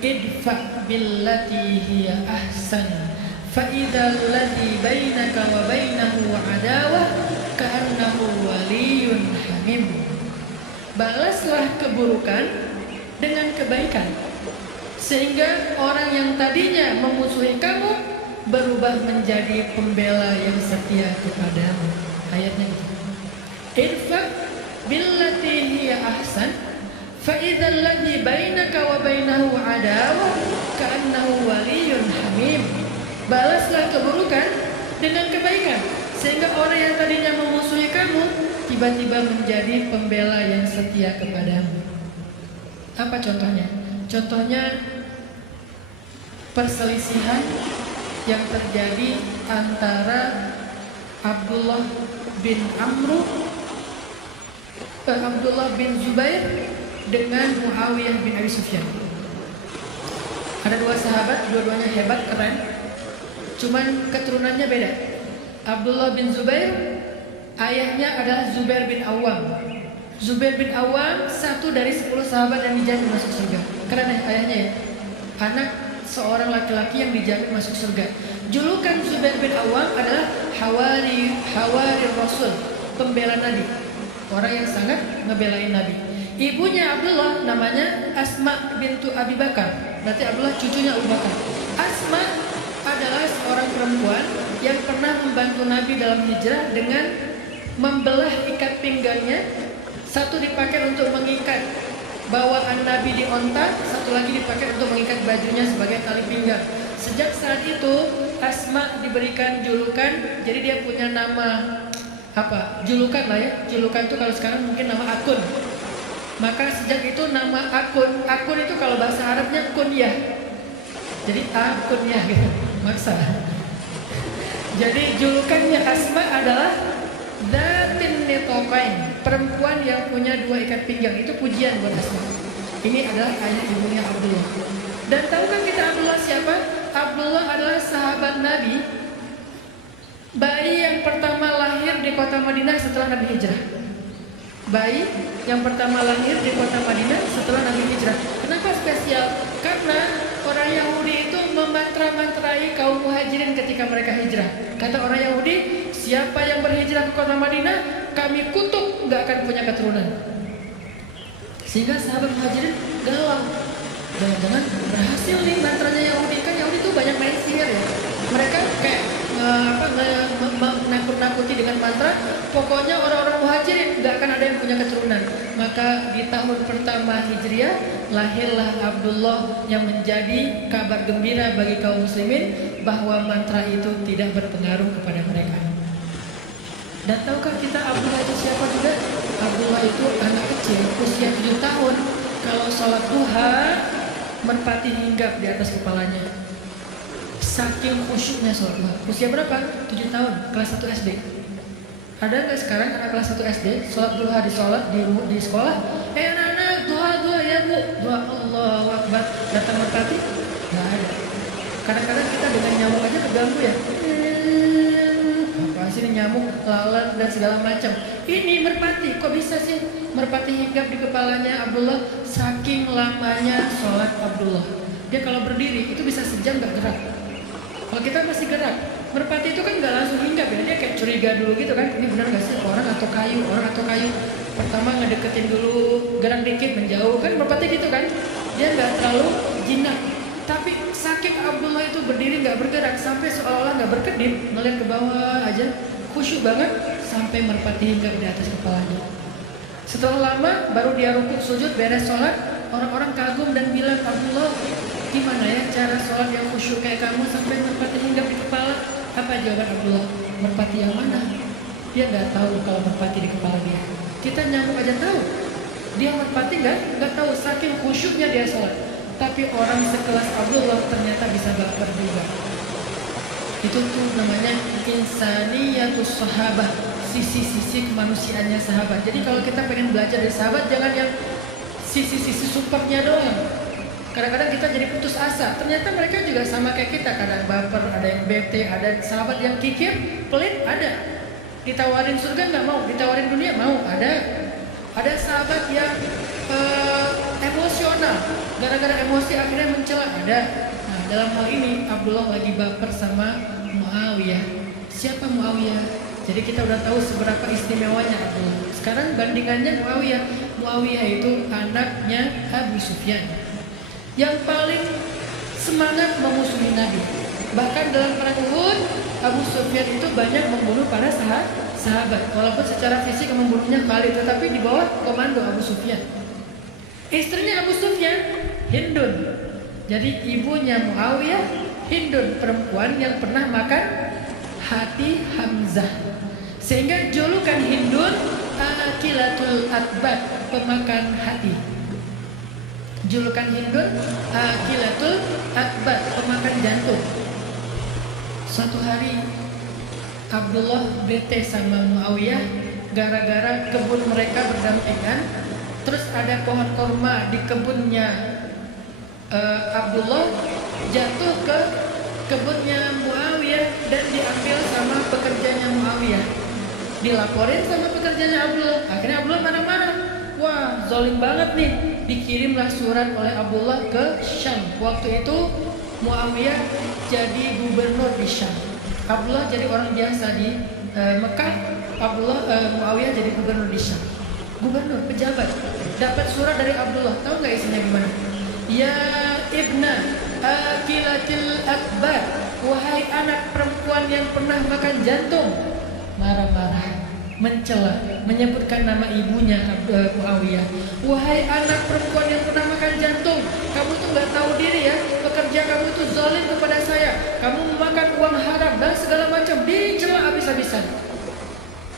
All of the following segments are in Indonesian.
idfa billati hiya ahsan fa idzal ladzi bainaka wa bainahu adawah ka'annahu waliyyun hamim. Balaslah keburukan dengan kebaikan, sehingga orang yang tadinya memusuhi kamu berubah menjadi pembela yang setia kepadamu. Ayatnya itu. Idfa billati hiya ahsan fa idzal ladzi bainaka wa bainahu adawah ka'annahu waliyyun hamim. Balaslah keburukan dengan kebaikan, sehingga orang yang tadinya memusuhi kamu tiba-tiba menjadi pembela yang setia kepadamu. Apa contohnya? Contohnya perselisihan yang terjadi antara Abdullah bin Zubair dengan Muawiyah bin Abi Sufyan. Ada dua sahabat, dua-duanya hebat, keren. Cuman keturunannya beda. Abdullah bin Zubair, ayahnya adalah Zubair bin Awam. Zubair bin Awam satu dari 10 sahabat yang dijamin masuk surga. Keren ya ayahnya ya. Anak seorang laki-laki yang dijamin masuk surga. Julukan Zubair bin Awam adalah Hawari Rasul, pembela Nabi. Orang yang sangat ngebelain Nabi. Ibunya Abdullah namanya Asma bintu Abi Bakar. Berarti Abdullah cucunya Abu Bakar. Asma adalah seorang perempuan yang pernah membantu Nabi dalam hijrah dengan membelah ikat pinggangnya. Satu dipakai untuk mengikat bawaan Nabi di onta, satu lagi dipakai untuk mengikat bajunya sebagai tali pinggang. Sejak saat itu Asma diberikan julukan, jadi dia punya nama apa? Julukan lah ya. Julukan itu kalau sekarang mungkin nama akun. Maka sejak itu nama akun itu kalau bahasa Arabnya kunyah. Jadi akunnya gitu, maksa. Jadi julukannya Asma adalah Dzatin Nitoqain, perempuan yang punya dua ikat pinggang. Itu pujian buat Asma. Ini adalah ayah ibunya Abdullah. Dan tahukah kita Abdullah siapa? Abdullah adalah sahabat Nabi, bayi yang pertama lahir di kota Madinah setelah Nabi hijrah. Bayi yang pertama lahir di kota Madinah setelah Nabi hijrah. Kenapa spesial? Karena orang Yahudi itu memantra-mantrai kaum muhajirin ketika mereka hijrah. Kata orang Yahudi, siapa yang berhijrah ke kota Madinah, kami kutuk, nggak akan punya keturunan. Sehingga sahabat muhajirin galau. Jangan-jangan berhasil nih mantranya Yahudi. Kan Yahudi itu banyak main sihir ya. Mereka kayak menakut-nakuti dengan mantra. Pokoknya orang-orang muhajirin nggak akan ada yang punya keturunan. Maka di tahun pertama Hijriah lahirlah Abdullah yang menjadi kabar gembira bagi kaum muslimin bahwa mantra itu tidak berpengaruh kepada mereka. Dan tahukah kita Abdullah itu siapa juga? Abdullah itu anak kecil usia 7 tahun. Kalau sholat duha merpati hinggap di atas kepalanya. Saking khusyuknya sholat duha. Usia berapa? 7 tahun, kelas 1 SD. Ada nggak sekarang anak kelas 1 SD sholat duha di sekolah? Anak-anak duha ya bu, duha Allahu Akbar. Datang merpati? Nggak ada. Kadang-kadang kita dengan nyamuk aja keganggu ya. Apa sih nyamuk, lalat dan segala macam. Ini merpati, kok bisa sih merpati hinggap di kepalanya Abdullah? Saking lamanya sholat Abdullah. Dia kalau berdiri itu bisa sejam nggak gerak. Kalau kita masih gerak, merpati itu kan nggak langsung hinggap ya, dia kayak curiga dulu gitu kan. Ini benar nggak sih orang atau kayu? Pertama ngedeketin dulu, gerak dikit menjauh kan merpati gitu kan. Dia nggak terlalu jinak. Tapi saking Abdullah itu berdiri nggak bergerak sampai seolah-olah nggak berkedip, ngeliat ke bawah aja, khusyuk banget sampai merpati hinggap di atas kepalanya. Setelah lama baru dia rukuk sujud beres sholat, orang-orang kagum dan bilang, Abdullah, gimana ya cara sholat yang khusyuk kayak kamu sampai merpati hinggap di kepala? Apa jawaban Abdullah? Merpati yang mana? Dia nggak tahu kalau merpati di kepala dia. Kita nyamuk aja tahu. Dia merpati nggak tahu saking khusyuknya dia sholat. Tapi orang sekelas Abdullah ternyata bisa baper juga. Itu tuh namanya insaniyatus sahabah, sisi-sisi kemanusiaannya sahabat. Jadi kalau kita pengen belajar dari sahabat, jangan yang sisi-sisi supernya doang. Kadang-kadang kita jadi putus asa. Ternyata mereka juga sama kayak kita. Kadang baper, ada yang bete, ada sahabat yang kikir, pelit, ada. Ditawarin surga nggak mau, ditawarin dunia mau, ada. Ada sahabat yang emosional, gara-gara emosi akhirnya mencela, ada. Nah, dalam hal ini Abdullah lagi baper sama Muawiyah. Siapa Muawiyah? Jadi kita udah tahu seberapa istimewanya Abdullah. Sekarang bandingannya Muawiyah. Muawiyah itu anaknya Abu Sufyan, yang paling semangat memusuhi Nabi. Bahkan dalam perang Uhud, Abu Sufyan itu banyak membunuh para sahabat. Walaupun secara fisik membunuhnya Khalid, tetapi di bawah komando Abu Sufyan. Istrinya Abu Sufyan, Hindun. Jadi ibunya Muawiyah, Hindun, perempuan yang pernah makan hati Hamzah. Sehingga julukan Hindun Akilatul Akbar, pemakan hati. Julukan Hindun Akilatul Akbar, pemakan jantung. Suatu hari Abdullah bete sama Muawiyah gara-gara kebun mereka berdampingan. Terus ada pohon korma di kebunnya Abdullah jatuh ke kebunnya Muawiyah dan diambil sama pekerjanya Muawiyah. Dilaporin sama pekerjanya Abdullah. Akhirnya Abdullah marah-marah. Wah, zalim banget nih. Dikirimlah surat oleh Abdullah ke Syam. Waktu itu Muawiyah jadi gubernur di Syam. Abdullah jadi orang biasa di Mekah. Muawiyah jadi gubernur di Syam. Gubernur, pejabat. Dapat surat dari Abdullah. Tahu nggak isinya gimana? Ya ibna Akilatil Akbar, wahai anak perempuan yang pernah makan jantung. Marah-marah, mencela, menyebutkan nama ibunya Muawiyah. Wahai anak perempuan yang pernah makan jantung, kamu tuh nggak tahu diri ya. Pekerja kamu tuh zalim kepada saya. Kamu memakan uang haram dan segala macam. Dicela habis-habisan.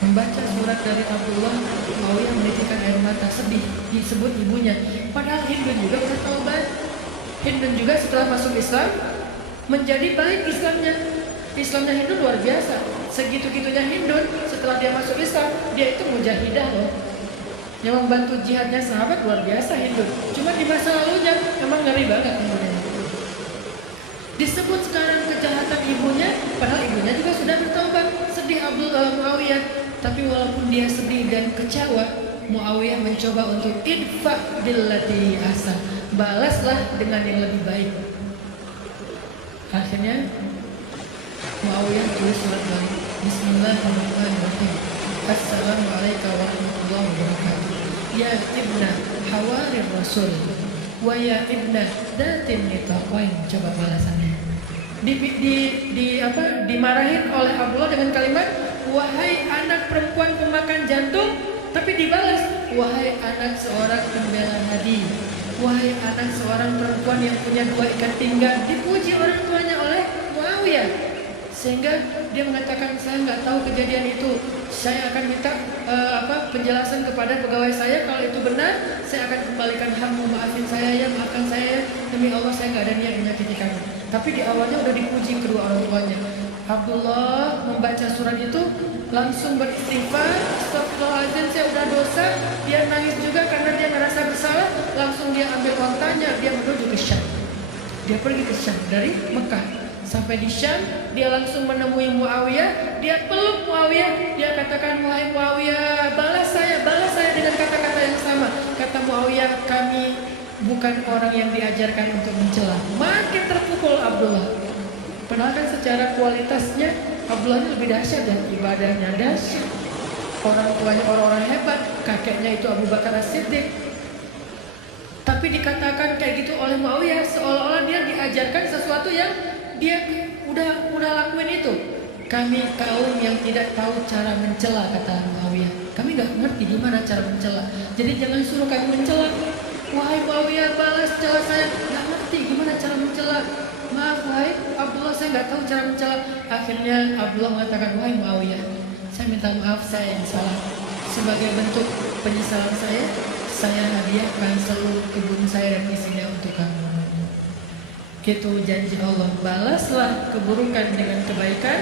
Membaca surat dari Abdullah, Muawiyah menitikkan air mata, sedih. Disebut ibunya. Padahal Hindun juga udah taubat. Hindun juga setelah masuk Islam menjadi baik Islamnya. Islamnya Hindun luar biasa. Segitu-gitunya Hindun setelah dia masuk Islam, dia itu mujahidah loh. Yang membantu jihadnya sahabat luar biasa Hindun. Cuma di masa lalunya memang ngeri banget Hindun. Disebut sekarang kejahatan ibunya, padahal ibunya juga sudah bertobat. Sedih Muawiyah. Tapi walaupun dia sedih dan kecewa, Muawiyah mencoba untuk idfa billati ahsan, balaslah dengan yang lebih baik. Akhirnya Muawiyah tulis surat balik. Bismillahirrahmanirrahim. Assalamualaikum warahmatullahi wabarakatuh. Ya ibna Hawarir Rasul, wa ya ibna Datin Nitaqwain. Coba balasannya. Dimarahin oleh Abdullah dengan kalimat wahai anak perempuan pemakan jantung, tapi dibalas wahai anak seorang pembela Nabi, wahai anak seorang perempuan yang punya 2 ikat pinggang. Dipuji orang tuanya oleh Muawiyah, sehingga dia mengatakan saya nggak tahu kejadian itu. Saya akan minta penjelasan kepada pegawai saya. Kalau itu benar, saya akan kembalikan hakmu. Maafin saya ya, maafkan saya ya. Demi Allah saya nggak ada niat menyakiti kamu. Tapi di awalnya udah dipuji kedua orang tuanya. Abdullah membaca surat itu langsung beristighfar, astagfirullahaladzim saya udah dosa. Dia nangis juga karena dia merasa bersalah. Langsung dia ambil ontanya, dia menuju ke Syam. Dia pergi ke Syam dari Mekah. Sampai di Syam, dia langsung menemui Muawiyah. Dia peluk Muawiyah. Dia katakan, wahai Muawiyah, balas saya dengan kata-kata yang sama. Kata Muawiyah, kami bukan orang yang diajarkan untuk mencela. Makin terpukul Abdullah. Padahal kan secara kualitasnya Abdullah lebih dahsyat dan ibadahnya dahsyat. Orang tuanya orang-orang hebat, kakeknya itu Abu Bakar As-Siddiq. Tapi dikatakan kayak gitu oleh Muawiyah, seolah-olah dia diajarkan sesuatu yang dia udah lakuin itu. Kami kaum yang tidak tahu cara mencela, kata Muawiyah. Kami nggak ngerti gimana cara mencela. Jadi jangan suruh kami mencela. Wahai Muawiyah, balas cela saya. Nggak ngerti gimana cara mencela. Maaf wahai Abdullah, saya nggak tahu cara mencela. Akhirnya Abdullah mengatakan, wahai Muawiyah, saya minta maaf, saya yang salah. Sebagai bentuk penyesalan saya hadiahkan seluruh kebun saya dan isinya untuk kamu. Itu janji Allah, balaslah keburukan dengan kebaikan,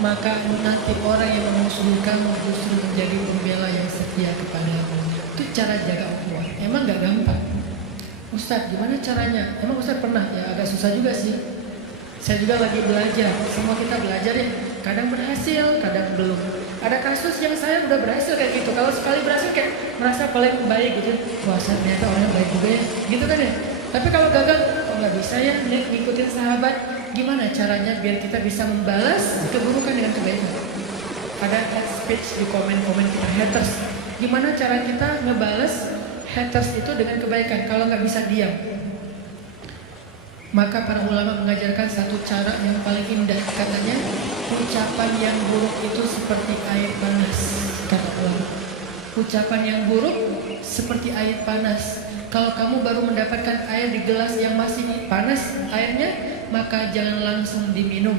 maka nanti orang yang memusuhi kamu justru menjadi pembela yang setia kepadamu. Itu cara jaga ukhuwah. Emang gak gampang. Ustadz, gimana caranya? Emang Ustadz pernah? Ya agak susah juga sih. Saya juga lagi belajar. Semua kita belajar ya. Kadang berhasil, kadang belum. Ada kasus yang saya udah berhasil kayak gitu. Kalau sekali berhasil kayak merasa paling baik gitu. Wah, ternyata orang baik juga ya. Gitu kan ya. Tapi kalau gagal, kok nggak bisa ya ngikutin sahabat? Gimana caranya biar kita bisa membalas keburukan dengan kebaikan? Ada hate speech di komen-komen kita, haters. Gimana cara kita ngebales haters itu dengan kebaikan kalau nggak bisa diam? Maka para ulama mengajarkan satu cara yang paling indah. Katanya, ucapan yang buruk itu seperti air panas. Kata ulama, ucapan yang buruk seperti air panas. Kalau kamu baru mendapatkan air di gelas yang masih panas airnya, maka jangan langsung diminum.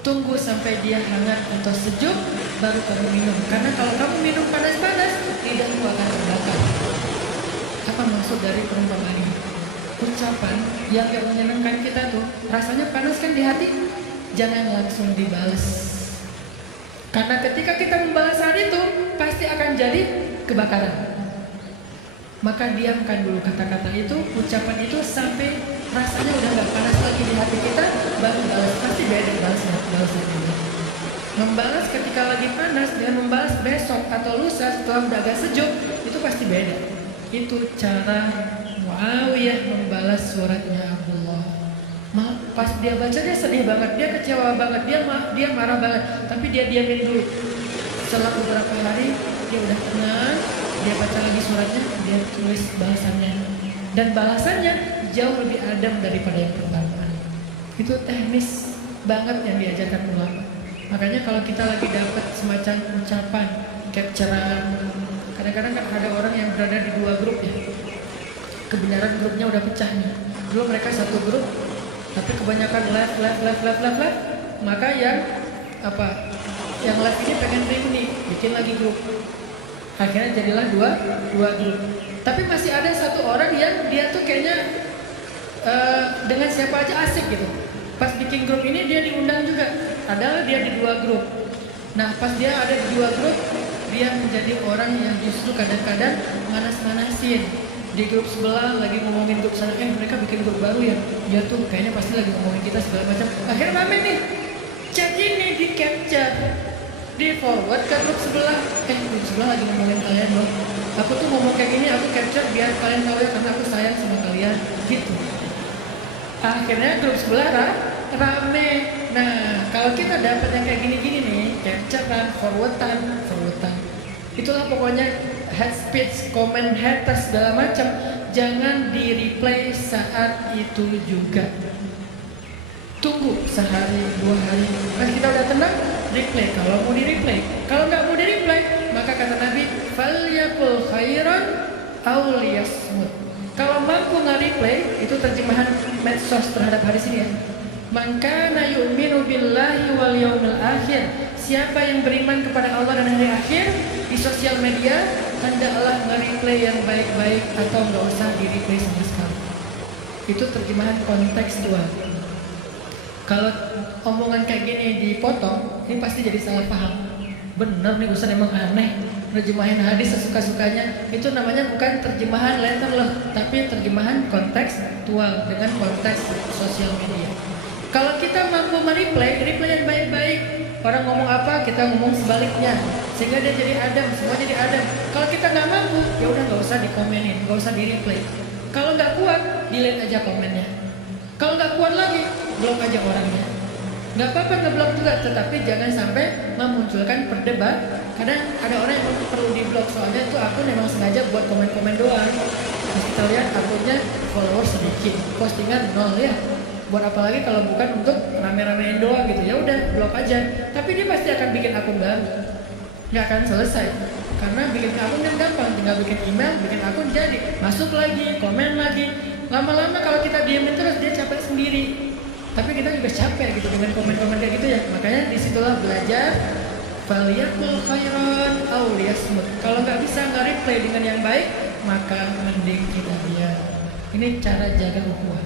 Tunggu sampai dia hangat atau sejuk, baru kamu minum. Karena kalau kamu minum panas-panas, lidahmu akan terbakar. Apa maksud dari perumpamaan ini? Ucapan yang gak menyenangkan kita tuh, rasanya panas kan di hati, jangan langsung dibales. Karena ketika kita membalas hal itu, pasti akan jadi kebakaran. Maka diamkan dulu kata-kata itu, ucapan itu sampai rasanya udah gak panas lagi di hati kita, baru balas. Pasti beda balasnya. Membalas ketika lagi panas dengan membalas besok atau lusa setelah udah agak sejuk, itu pasti beda. Itu cara Muawiyah membalas suratnya Abdullah. Pas dia baca dia sedih banget, dia kecewa banget, dia marah banget, tapi dia diamin dulu. Setelah beberapa hari dia udah tenang, dia baca lagi suratnya, dia tulis balasannya, dan balasannya jauh lebih adem daripada yang pertama. Itu teknis banget yang diajarkan ulama. Makanya kalau kita lagi dapat semacam ucapan, capturean, kadang-kadang kan ada orang yang berada di dua grup ya. Kebenaran grupnya udah pecah nih. Dulu mereka satu grup, tapi kebanyakan left. Maka yang left ini pengen reuni, bikin lagi grup. Akhirnya jadilah dua grup. Tapi masih ada satu orang yang dia tuh kayaknya dengan siapa aja asik gitu. Pas bikin grup ini dia diundang juga. Adalah dia di dua grup. Nah pas dia ada di dua grup, dia menjadi orang yang justru kadang-kadang manas-manasin. Di grup sebelah lagi ngomongin grup sana, mereka bikin grup baru ya, dia tuh kayaknya pasti lagi ngomongin kita segala macam. Akhirnya rame nih, chat ini di capture, di forward ke grup sebelah. Grup sebelah lagi ngomongin kalian loh. Aku tuh ngomong kayak gini, aku capture biar kalian tahu ya, karena aku sayang sama kalian gitu. Akhirnya grup sebelah rame. Nah kalau kita dapat yang kayak gini-gini nih, capturean, forwardan, itulah pokoknya hate speech, komen haters segala macam, jangan di replay saat itu juga. Tunggu sehari, 2 hari. Pas kita udah tenang, replay. Kalau mau di replay, kalau nggak mau di replay, maka kata Nabi, falyakul khairan aw liyasmut. Kalau mampu nge-replay, itu terjemahan medsos terhadap hadis ini ya. Man kana yu'minu billahi wal yaumil akhir. Siapa yang beriman kepada Allah dan hari akhir, di sosial media hendaklah nge-replay yang baik-baik atau nggak usah di-replay sama sekali. Itu terjemahan kontekstual. Kalau omongan kayak gini dipotong, ini pasti jadi salah paham. Bener nih Ustaz emang aneh, terjemahin hadis sesuka-sukanya. Itu namanya bukan terjemahan letter loh, tapi terjemahan kontekstual dengan konteks sosial media. Kalau kita mampu replay yang baik-baik. Orang ngomong apa, kita ngomong sebaliknya, sehingga dia jadi adem, semua jadi adem. Kalau kita nggak mampu, ya udah nggak usah dikomenin, nggak usah di replay. Kalau nggak kuat, delete aja komennya. Kalau nggak kuat lagi, blok aja orangnya. Nggak apa-apa ngeblok juga, tetapi jangan sampai memunculkan perdebat. Kadang ada orang yang perlu diblok, soalnya itu akun memang sengaja buat komen-komen doang. Terus kita lihat akunnya followers sedikit, postingan 0 ya. Buat apa lagi kalau bukan untuk rame-ramein doang gitu, ya udah blok aja. Tapi dia pasti akan bikin akun baru, nggak akan selesai. Karena bikin akun kan gampang, tinggal bikin email, bikin akun jadi, masuk lagi, komen lagi. Lama-lama kalau kita diemin terus dia capek sendiri. Tapi kita juga capek gitu dengan komen-komen kayak gitu ya. Makanya disitulah belajar falyakul khairan aw liyasmut. Kalau nggak bisa nge-reply dengan yang baik, maka mending kita diam. Ini cara jaga ukhuwah.